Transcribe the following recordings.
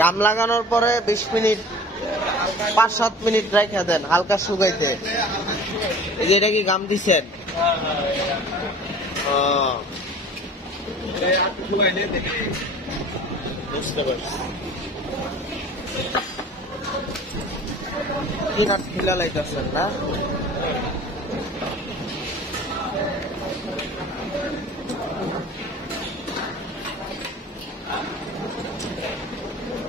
গাম লাগানোর পরে 20 minute 5-7 minute রাখা দেন হালকা শুকাইতে। এই যে এটা কি গাম দিছেন? বুঝতে পারছি। কি নাট খিলা লাইতেছেন না?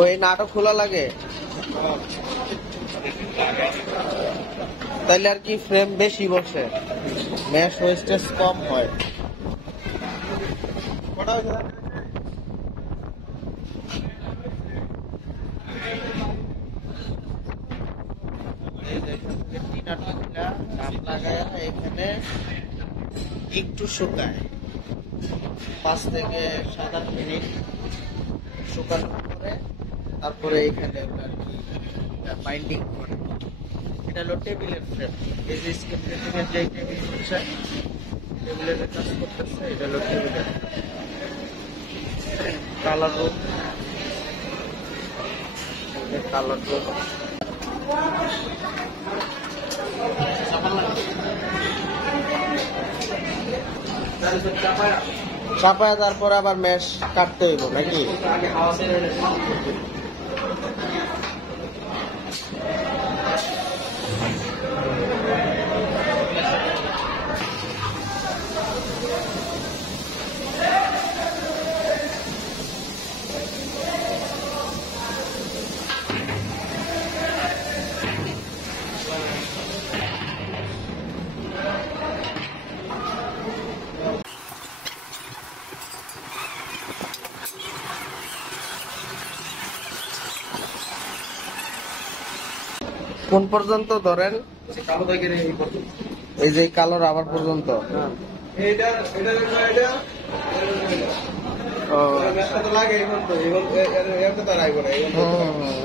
ওই নাটক খোলা লাগে তাইলে আর কি ফ্রেম বেশি বসে, ম্যাশ ওয়েস্টেজ কম হয়। এখানে একটু শুকায় 5 থেকে 7-8 মিনিট শুকানোর পরে তারপরে এখানে বাইন্ডিং করে। এটা হলো টেবিলের ফ্রেম। এই যে স্ক্রিন প্রিন্টিংয়ের যে টেবিল হচ্ছে, টেবিলের কাজ করতেছে, এটা হলো টেবিলের কালার রুম। কালার রুম চাপায় তারপর আবার ম্যাশ কাটতে হইব নাকি? কোন পর্যন্ত ধরেন? এই যে কালো রাবার পর্যন্ত।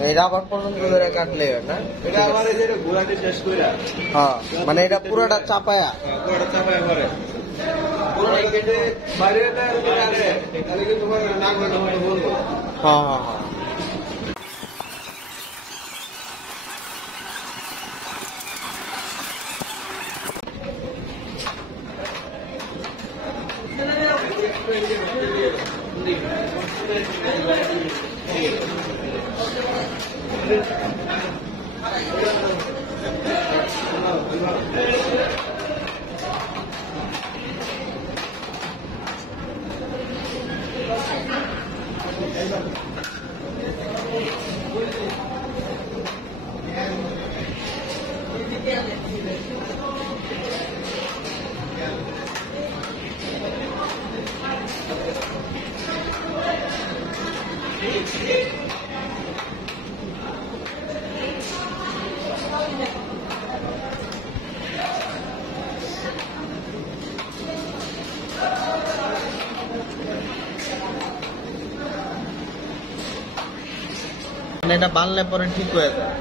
এই রাবার পর্যন্ত ধরে কাটলে না? হ্যাঁ, মানে এটা পুরোটা চাপায়া হ্যাঁ হ্যাঁ হ্যাঁ। এটা বানলে পরে ঠিক হয়ে যায়।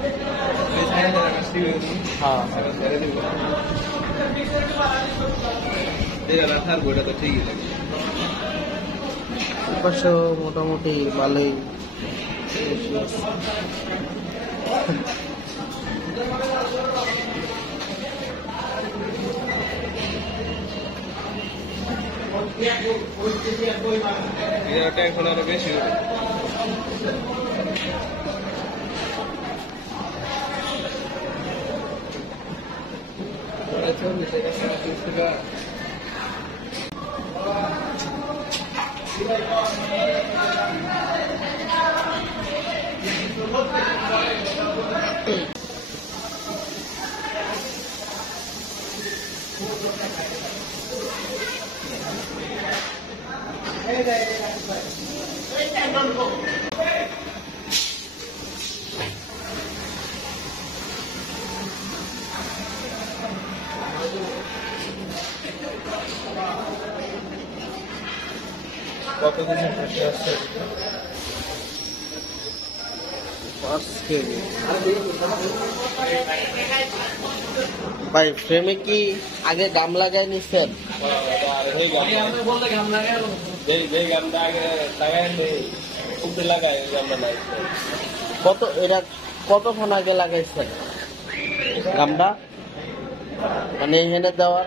মোটামুটি ভালোই এখন আরো বেশি কতদিনের আছে 5 কেজি। ভাই ফ্রেমে কি আগে গাম লাগাই নিছেন? কত এটা কতক্ষণ আগে লাগাইছেন গামটা? মানে এখানে দেওয়ার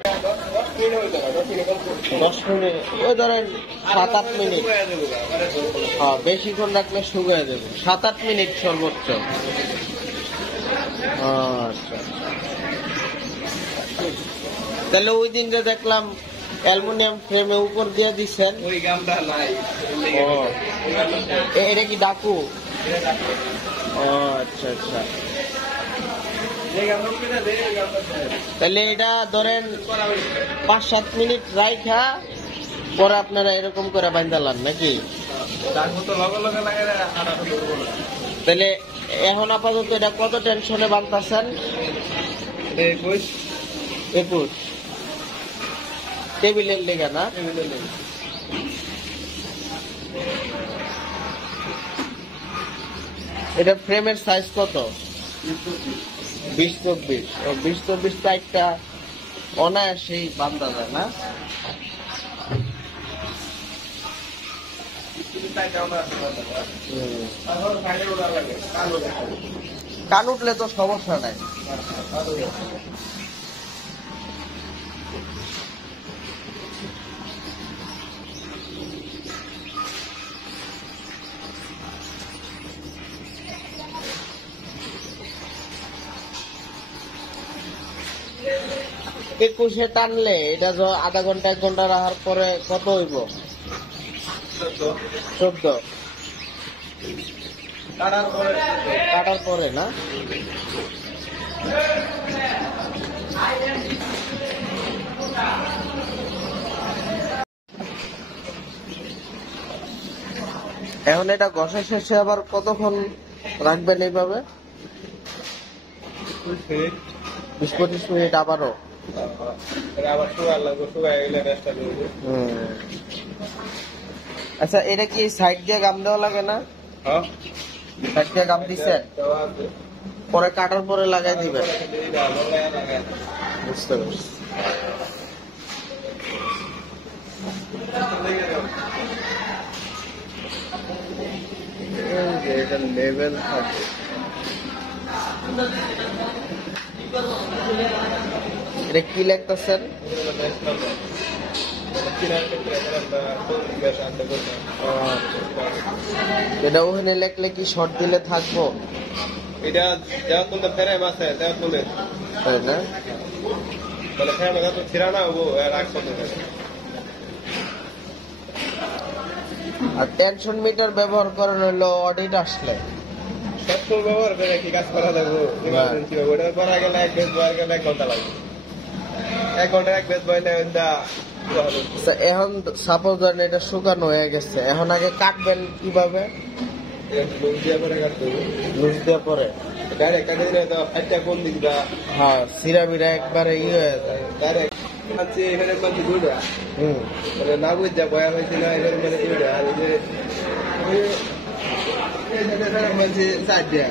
10 মিনিট, ওই ধরেন 7-8 মিনিট। হ্যাঁ, বেশিক্ষণ রাখলে শুকিয়ে দেবে। 7-8 মিনিট সর্বোচ্চ। আচ্ছা, তাহলে ওই দিন যে দেখলাম অ্যালুমিনিয়াম ফ্রেমে উপর দিয়ে দিচ্ছেন, ওই গামটা নাই। এটা কি ডাকু? আচ্ছা আচ্ছা। তাহলে এটা ধরেন 5-7 মিনিট রাইখা পরে আপনারা এরকম করে বাইন্দালান নাকি? তাহলে এখন আপাতত এটা কত টেনশনে বানতাছেন? 21 টেবিলের লেগে না? এটা ফ্রেমের সাইজ কত? 20-24। 20-24 টাইপটা অনায়াসেই বান্ধা যায় না? কান উঠলে তো সমস্যা নাই। একুশে টানলে এটা আধা ঘন্টা 1 ঘন্টা রাখার পরে কত হইব? 14। কাটার পরে না? এখন এটা ঘষা শেষে আবার কতক্ষণ রাখবেন এইভাবে? 20-25 মিনিট আবারও। আচ্ছা, এটা কি সাইড দিয়ে গাম দেওয়া লাগে না? সাইড দিয়ে গাম দিচ্ছেন, পরে কাটার পরে লাগাই দিবেন। বুঝতে পারছি। এটা লেভেল থাকে। এটা কি লিখতেছেন? এটা ওখানে লেখলে কি শর্ট দিলে থাকবো? এটা যা কোন ফ্রেম আছে তা বলে তাই না? তাহলে ফ্রেম তো ছিড়া না হবো এর আগ কত। আর টেনশন মিটার ব্যবহার করেন হলো অডিট আসলে। সবসময় ব্যবহার করে কি কাজ করা যাবো? ওটা করা গেলে 1 বেজ বয়ার গেলে 1 ঘন্টা লাগবে। 1 ঘন্টা 1 বেজ বয়ালে এখন সাপোজ ধরেন এটা শুকানো হয়ে গেছে, এখন আগে কাটবেন কিভাবে? লুজ দিয়ে পরে ডাইরেক্ট কাটে দিলে তো একটা কোন দিক দা। হ্যাঁ, সিরা বিরা একবারে হয়ে যায় ডাইরেক্ট আছে এখানে মানে দুইটা। মানে না বুঝা বয়া হইছে না এখানে মানে দুইটা। আর এই যে এখানে মানে সাইড দেয়া,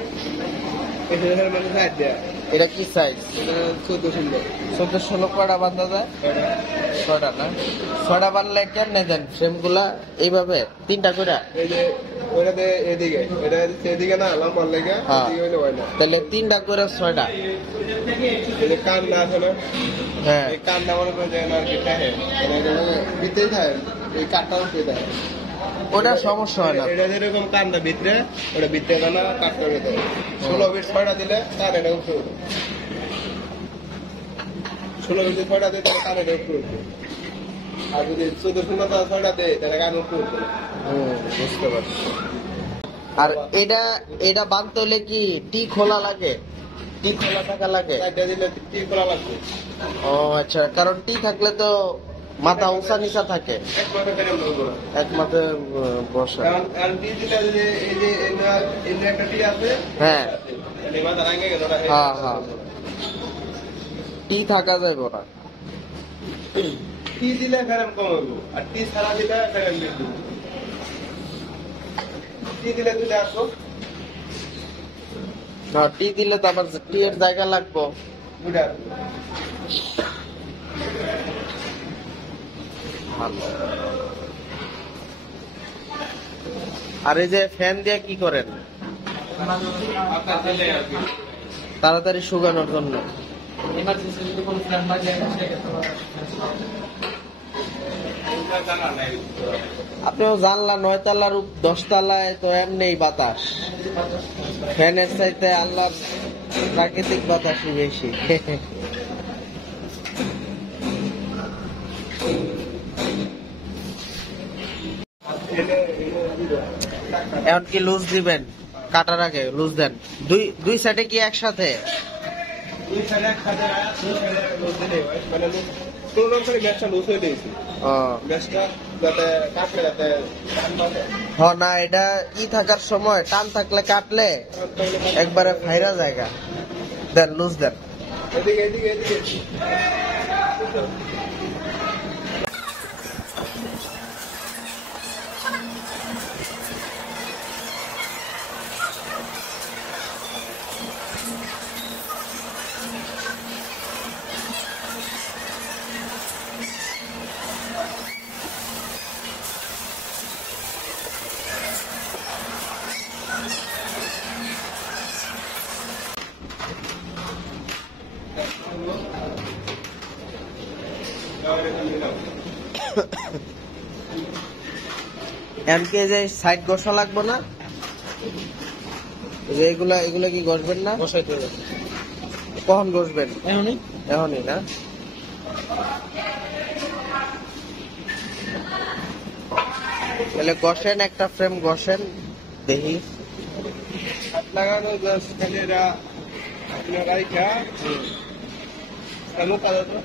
এখানে মানে সাইড দেয়া। এটা কি সাইজ? এটা 14 14 কয়টা বান্ধা যায়? 6টা না? 6টা বানলে কেমনে দেন ফ্রেম গুলা? এইভাবে 3টা করে? এই যে ওটাতে এদিকে, এটা এদিকে না লম্বা লেগে এদিকে হইলে হয় না। তাহলে 3টা করে 6টা। এই যে কান না আছে না? হ্যাঁ, এই কানটা মনে করে যে না কি থাকে, মানে ভিতরেই থাকে, এই কাঠটা উঠে থাকে। ওটা সমস্যা হয় না। এটা যেরকম কানটা ভিতরে, ওটা ভিতরে কানা কাঠটা উঠে থাকে। 16 বিট 6টা দিলে কান এটা উঠে উঠে। 16 বিট 6টা দিলে তাহলে কান এটা উঠে উঠে। আর যদি 14 6টা দেয় তাহলে কান উঠে উঠে। বুঝতে পারছি। আর এটা বানতে হলে কি টি খোলা লাগে? টি খোলা থাকা লাগে? এটা দিলে টি খোলা লাগবে। ও আচ্ছা, কারণ টি থাকলে তো মাথা উঁচা নিচা থাকে, একমাত্র ফ্রেম লাগবে। একমাত্র বসা। কারণ টি দিলে যে এই যে এনে একটা টি আছে, হ্যাঁ এই মাথা রাঙে গেল না। হ্যাঁ হ্যাঁ, টি থাকা যাবে না। টি দিলে ফ্রেম কম হইব, আর টি ছাড়া দিলে ফ্রেম বেশি। টি দিলে তুলে আসো, না টি দিলে তো আবার টি এর জায়গা লাগবো। বুঝা ভালো। আর এই যে ফ্যান দিয়ে কি করেন? আপনার ছেলে আর কি তাড়াতাড়ি শুকানোর জন্য। এমার্জেন্সি যদি কোনো ফ্ল্যাট বাজে সেক্ষেত্রে জানা নাই আপনিও জানলা 9 তলার 10 তলায় তো এমনি বাতাস, ফ্যানের চাইতে আল্লাহর প্রাকৃতিক বাতাসই বেশি। এখন কি লুজ দিবেন? কাটার আগে লুজ দেন। দুই সাইডে কি একসাথে? দুই সাইডে একসাথে দুই সাইডে লুজ দিলে হয় মানে কোনো করে ম্যাচটা লুজ হয়ে দিয়েছি ও ম্যাচটা যাতে কাটলে যাতে হ না, এটা থাকার সময় টান থাকলে কাটলে একবারে ফাইরা জায়গা। দেন লুজ দেন। এদিকে এদিকে এদিকে এমকে যে সাইড ঘষা লাগবে না? এই যে এগুলা এগুলা কি ঘষবেন না? বসাইতে হবে কখন ঘষবেন? এমনই এখনই না? তাহলে ঘষেন, একটা ফ্রেম ঘষেন দেখি। হাত লাগানো জাস্ট খালি এরা আপনার রাইখা কেন কালো তো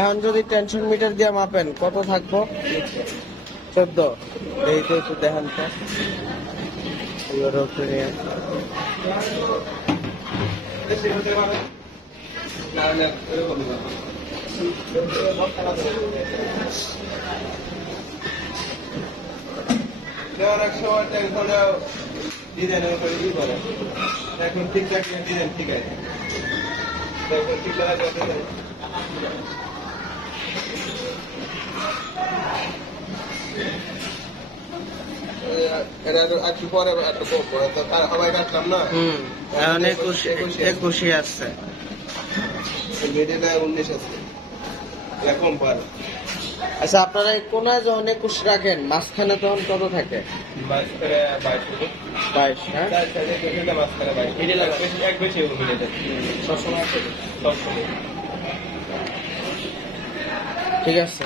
এখন যদি টেনশন মিটার দিয়ে মাপেন কত থাকবো? 14। এই তো একটু দেখান তো। এবারে উপরে নিয়ে বেশি হতে পারে না না এরকম না অনেক সময় টেনশনে ডিজাইনের উপরে ই করে এখন ঠিকঠাক ডিজাইন ঠিক আছে এখন ঠিক লাগা ডিজাইন এটা একটু পরে একটু পরে তো তার সবাই কাটলাম না এখন 21 আসছে। মিডিলে 19 আছে এরকম পারে আচ্ছা, আপনারা এই কোনায় যখন 21 রাখেন মাঝখানে তখন কত থাকে? 22। হ্যাঁ, সবসময় ঠিক আছে।